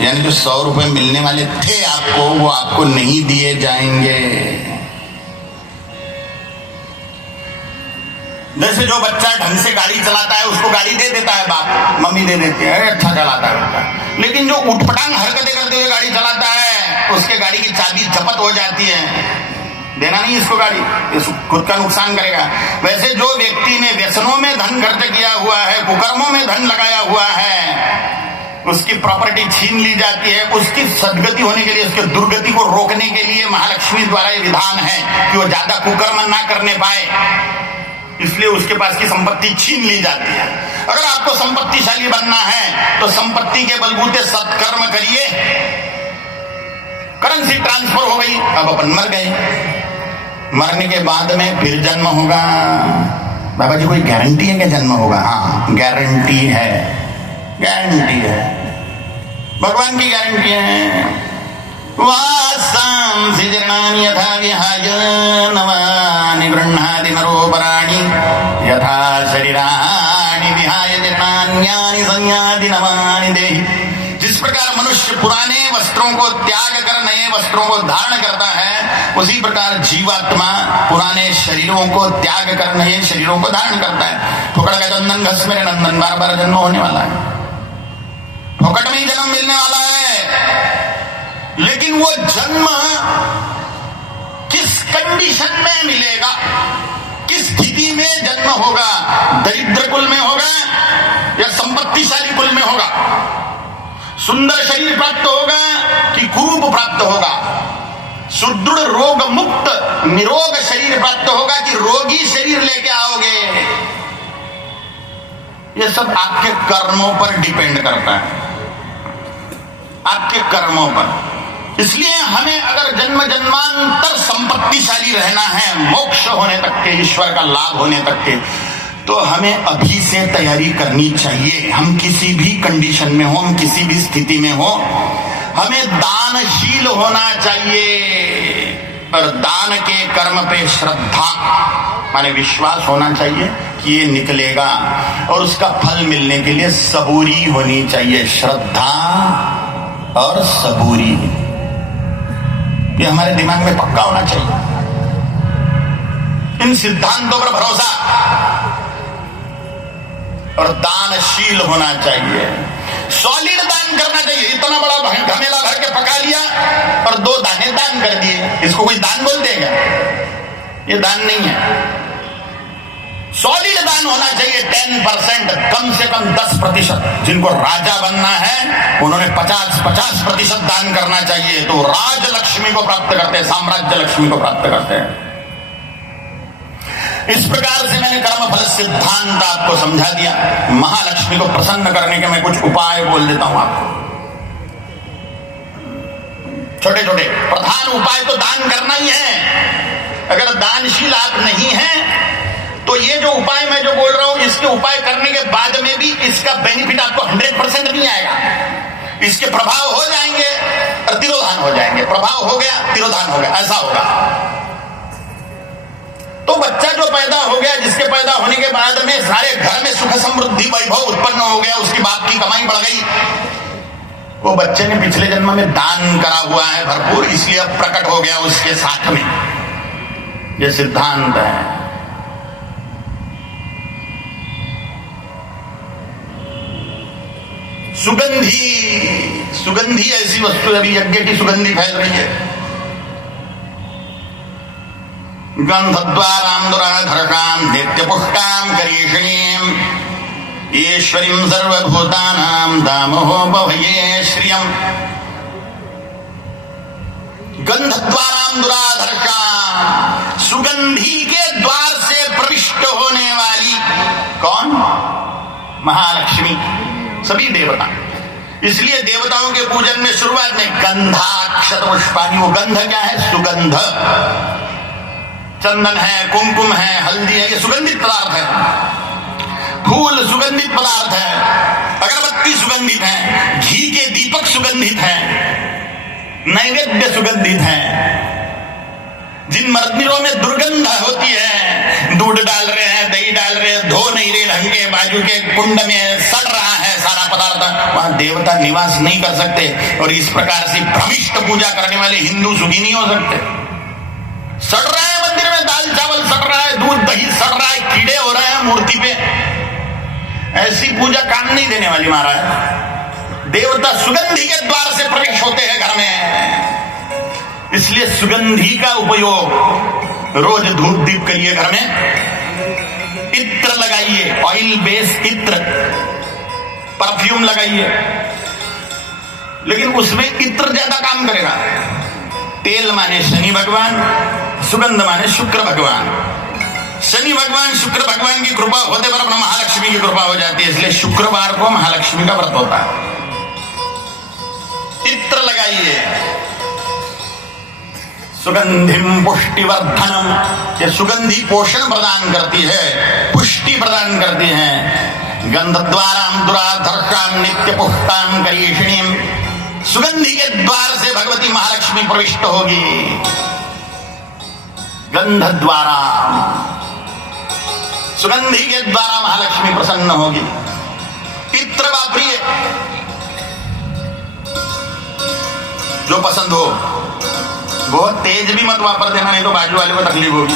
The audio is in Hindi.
यानी जो 100 रुपए मिलने वाले थे आपको, वो आपको नहीं दिए जाएंगे। जैसे जो बच्चा ढंग से गाड़ी चलाता है उसको गाड़ी दे देता है बाप, मम्मी दे देती है, अच्छा चलाता है बेटा। लेकिन जो उठपटांग हरकतें करते हुए गाड़ी चलाता है, उसके गाड़ी की चाबी जब्त हो जाती है, देना नहीं इसको गाड़ी, ये खुद का नुकसान करेगा। वैसे जो व्यक्ति ने व्यसनों में धन खर्च किया हुआ है, कुकर्मों में धन लगाया हुआ है, उसकी प्रॉपर्टी छीन ली जाती है। उसकी सदगति होने के लिए, उसके दुर्गति को रोकने के लिए महालक्ष्मी द्वारा ये विधान है कि वो ज्यादा कुकर्म ना करने पाए, इसलिए उसके पास की संपत्ति छीन ली जाती है। अगर आपको संपत्तिशाली बनना है तो संपत्ति के बलबूते सत्कर्म करिए। करेंसी ट्रांसफर हो गई, अब अपन मर गए, मरने के बाद में फिर जन्म होगा। बाबा जी कोई गारंटी है क्या जन्म होगा? हाँ गारंटी है, गारंटी है, भगवान की गारंटी है। वासांसि जीर्णानि यथा विहाय नवानि गृह्णाति नरोपराणि यथा शरीराणि विहाय जीर्णान्यानि संयाति नवानि देहि। जिस प्रकार मनुष्य पुराने वस्त्रों को त्याग कर नए वस्त्रों को धारण करता है, उसी प्रकार जीवात्मा पुराने शरीरों को त्याग कर नए शरीरों को धारण करता है। फुकड़ का चंदन घस मेरे नंदन, बार बार जन्म होने वाला है, फुकड़ में ही जन्म मिलने वाला है। लेकिन वो जन्म किस कंडीशन में मिलेगा, किस स्थिति में जन्म होगा? दरिद्र कुल में होगा या संपत्तिशाली कुल में होगा? सुंदर शरीर प्राप्त होगा कि कुरूप प्राप्त होगा? सुदृढ़ रोग मुक्त निरोग शरीर प्राप्त होगा कि रोगी शरीर लेके आओगे? ये सब आपके कर्मों पर डिपेंड करता है, आपके कर्मों पर। इसलिए हमें अगर जन्म जन्मांतर संपत्तिशाली रहना है, मोक्ष होने तक के, ईश्वर का लाभ होने तक के, तो हमें अभी से तैयारी करनी चाहिए। हम किसी भी कंडीशन में हो, हम किसी भी स्थिति में हो, हमें दानशील होना चाहिए। और दान के कर्म पे श्रद्धा माने विश्वास होना चाहिए कि ये निकलेगा, और उसका फल मिलने के लिए सबूरी होनी चाहिए। श्रद्धा और सबूरी, ये हमारे दिमाग में पक्का होना चाहिए। इन सिद्धांतों पर भरोसा, और दानशील होना चाहिए। सॉलिड दान करना चाहिए। इतना बड़ा घमेला भर के पका लिया और 2 दाने दान कर दिए, इसको कोई दान बोल देगा? ये दान नहीं है। सॉलिड दान होना चाहिए 10%, कम से कम 10%। जिनको राजा बनना है उन्होंने 50% दान करना चाहिए, तो राज लक्ष्मी को प्राप्त करते हैं, साम्राज्य लक्ष्मी को प्राप्त करते हैं। इस प्रकार से मैंने कर्मफल सिद्धांत आपको समझा दिया। महालक्ष्मी को प्रसन्न करने के मैं कुछ उपाय बोल देता हूं आपको। छोटे छोटे प्रधान उपाय तो दान करना ही है। अगर दानशील आप नहीं हैं तो ये जो उपाय मैं जो बोल रहा हूं, इसके उपाय करने के बाद में भी इसका बेनिफिट आपको 100% नहीं आएगा। इसके प्रभाव हो जाएंगे और तिरोधान हो जाएंगे, प्रभाव हो गया तिरोधान हो गया, ऐसा होगा। तो बच्चा जो पैदा हो गया, जिसके पैदा होने के बाद में सारे घर में सुख समृद्धि वैभव उत्पन्न हो गया, उसकी बाप की कमाई बढ़ गई, वो बच्चे ने पिछले जन्म में दान करा हुआ है भरपूर, इसलिए अब प्रकट हो गया उसके साथ में। ये सिद्धांत है। सुगंधी ऐसी वस्तु, अभी यज्ञ की सुगंधी फैल रही है। गंधद्वारां दुराधर्षां नित्यपुष्टां करीषणीं ईश्वरीं सर्वभूतानां दामोपभये श्रियं। गंधद्वारां दुराधर्षां, सुगंधी के द्वार से प्रविष्ट होने वाली कौन? महालक्ष्मी, सभी देवता। इसलिए देवताओं के पूजन में शुरुआत में गंधाक्षत पुष्पाणि, वो गंध क्या है? सुगंध। चंदन है, कुमकुम है, हल्दी है, ये सुगंधित पदार्थ है। फूल सुगंधित पदार्थ है, अगरबत्ती सुगंधित है, घी के दीपक सुगंधित है, नैवेद्य सुगंधित है। जिन मंदिरों में दुर्गंध होती है, दूध डाल रहे हैं, दही डाल रहे हैं, धो नहीं रहे ढंग के, बाजू के कुंड में सड़ रहा है सारा पदार्थ, वहां देवता निवास नहीं कर सकते। और इस प्रकार से भ्रमिष्ट पूजा करने वाले हिंदू सुखी नहीं हो सकते। सड़ रहा है मंदिर में, दाल चावल सड़ रहा है, दूध दही सड़ रहा है, कीड़े हो रहे हैं मूर्ति पे, ऐसी पूजा काम नहीं देने वाली महाराज। देवता सुगंधी के द्वार से प्रवेश होते हैं घर में, इसलिए सुगंधी का उपयोग रोज धूप दीप करिए घर में। इत्र लगाइए, ऑयल बेस इत्र, परफ्यूम लगाइए, लेकिन उसमें इत्र ज्यादा काम करेगा। तेल माने शनि भगवान, सुगंध माने शुक्र भगवान। शनि भगवान शुक्र भगवान की कृपा होते पर अपना महालक्ष्मी की कृपा हो जाती है, इसलिए शुक्रवार को महालक्ष्मी का व्रत होता है। इत्र लगाइए। सुगंधिम पुष्टिवर्धनम, ये सुगंधी पोषण प्रदान करती है, पुष्टि प्रदान करती है। गंधद्वाराम दुराधर्षाम नित्य पुष्टाम करीषिणीम, सुगंधी के द्वार से भगवती महालक्ष्मी प्रविष्ट होगी। गंध द्वारा, सुगंधी के द्वारा महालक्ष्मी प्रसन्न होगी। इत्र वापरिए, जो पसंद हो। बहुत तेज भी मत वापर देना, नहीं तो बाजू वाले को तकलीफ होगी।